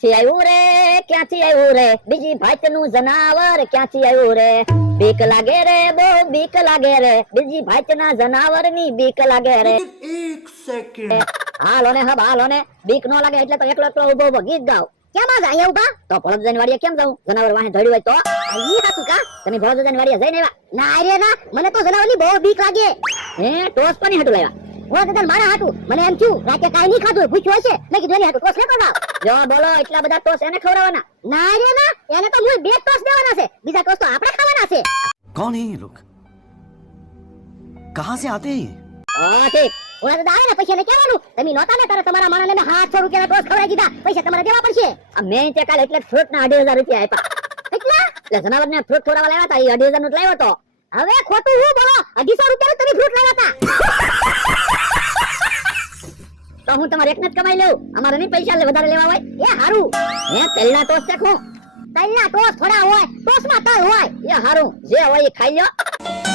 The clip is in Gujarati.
ક્યાંથી આવ્યું રે બીજી ભાતનું જનાવર ક્યાંથી આવ્યું રે બીક લાગે રે બહુ બીક લાગે રે બીજી ભાતના જનાવરની બીક લાગે રે एक सेकंड હાલો ને હબ હાલો ને બીક નો લાગે એટલે તો એકલો એકલો ઉભો ઉભો ગીત ગાવ કેમ આ અહીંયા ઉભા તો ભોળાદાની વાડીએ કેમ જાઉં જનાવર વાહે ધડ્યું હોય તો ઈ હાસુ કા તમે ભોળાદાની વાડીએ જઈને આવ્યા ના રે ના મને તો જનાવરની બહુ બીક લાગે હે ટોસ કોની હાટુ લાવ્યા ભોળાદાન મારા હાટુ મને એમ થયું રાતે કાઈ નહીં ખાધું ભૂખ્યો હશે મેં કીધું એની હાટુ ટોસ લેતો જાવ જો બોલો એટલા બધા ટોસ એને ખવડાવવાના ના રે ના એને તો મૂળ બે ટોસ દેવાના છે બીજા ટોસ તો આપણે ખાવાના છે कौन है ये लोग कहां से आते हैं ये? ઠીક ઓલા દાદા ને પૈસા ને કહેવાનું તમે નોતા ને તારે તમારા માણસને મેં 800 રૂપિયાના ટોસ ખવડાવી દીધા પૈસા તમારે દેવા પડશે આ મેં તે કાલે એટલે ફ્રૂટ ના 2500 રૂપિયા આપ્યા એટલા એટલે જનાવરને ફ્રૂટ ખવડાવવા લાવ્યા હતા એ 2500 નું જ લાવ્યો તો હવે ખોટું હું બોલો 250 રૂપિયાનું તમે ફ્રૂટ લાવ્યા હતા તો હું તમારે એકને જ કમાઈ લઉં અમારે નહીં પૈસા વધારે લેવા હોય એ હારું હે તલના ટોસ દેખો તલના ટોસ થોડા હોય ટોસમાં તલ હોય એ હારું જે હોય એ ખાઈ લ્યો